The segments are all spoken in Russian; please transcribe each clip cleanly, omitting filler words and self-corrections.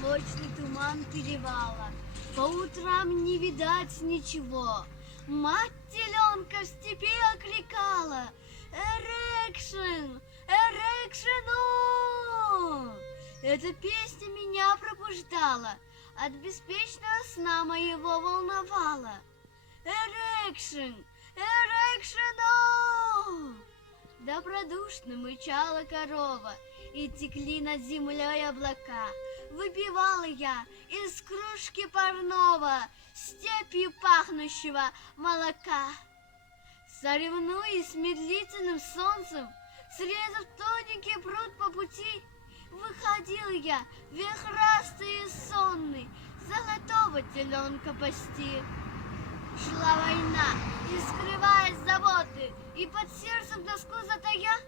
молочный туман перевала. По утрам не видать ничего. Мать теленка в степи окликала: «Эрекшн! Эрекшну!» Эта песня меня пробуждала, от беспечного сна моего волновала. «Эрекшн! Эрекшну!» Добродушно мычала корова, и текли над землей облака. Выпивала я из кружки парного, степью пахнущего молока. Соревнуясь с медлительным солнцем, срезав тоненький пруд по пути, выходил я вихрастый и сонный золотого теленка пасти. Шла война, и скрываясь заботы, и под сердцем тоску затая,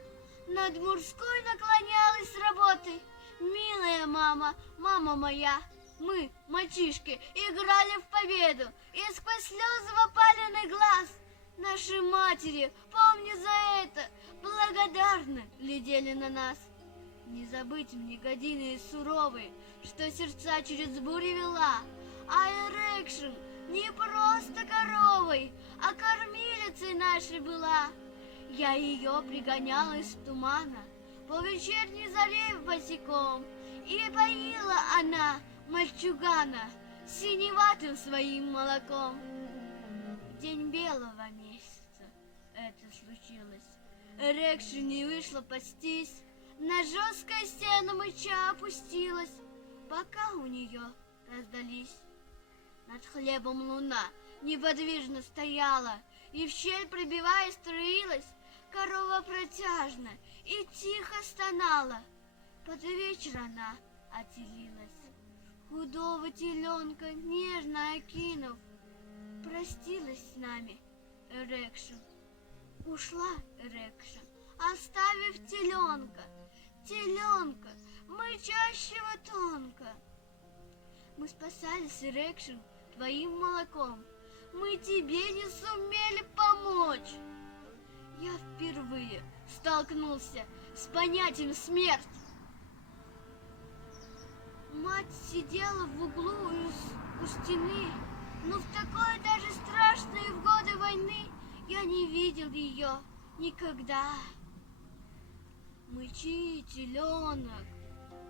над мужской наклонялась с работы. Милая мама, мама моя, мы, мальчишки, играли в победу, и сквозь слезы в опаленный глаз наши матери, помни за это, благодарно глядели на нас. Не забыть мне годины суровые, что сердца через бури вела, а Эрекшн не просто коровой, а кормилицей нашей была. Я ее пригоняла из тумана по вечерней заре босиком, и поила она мальчугана синеватым своим молоком. В день белого месяца это случилось. Эрекшн не вышла пастись, на жесткое стену мыча опустилась, бока у нее раздались. Над хлебом луна неподвижно стояла, и в щель, пробиваясь, струилась. Корова протяжно и тихо стонала. Под вечер она отелилась. Худого теленка нежно окинув, простилась с нами Эрекшн. Ушла Эрекшн, оставив теленка, мычащего тонко. Мы спасались, Эрекшн, твоим молоком. Мы тебе не сумели помочь. Я впервые столкнулся с понятием смерть. Мать сидела в углу у стены, но в такое даже страшное в годы войны я не видел ее никогда. Мычи, теленок,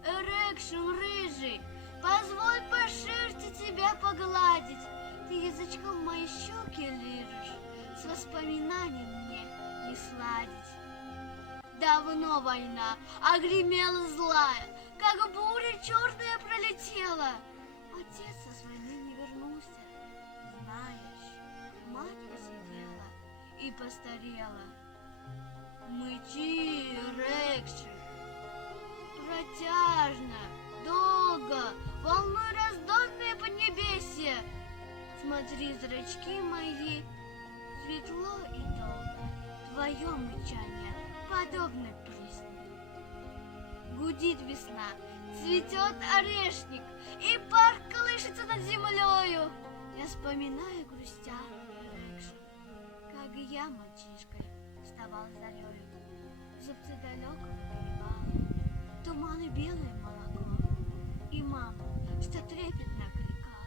Эрекшн рыжий, позволь по шерсти тебя погладить. Ты язычком мои щеки лижешь, с воспоминанием мне не сладить. Давно война, гремела злая, как буря черная пролетела. Отец со войны не вернулся, знаешь, мать посидела и постарела. Мычи, Эрекшн, протяжно, долго, волной раздольные поднебесье. Смотри, зрачки мои, светло и долго твое мычание подобно песне. Гудит весна, цветет орешник, и парк колышется над землею. Я вспоминаю, грустя, Эрекшн, как и я мальчишкой вставал зарею. Зубцы далекого перевала, туман и белое молоко, и мама, что трепетно крикала: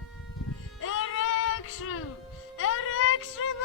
«Эрекшн! Эрекшн!»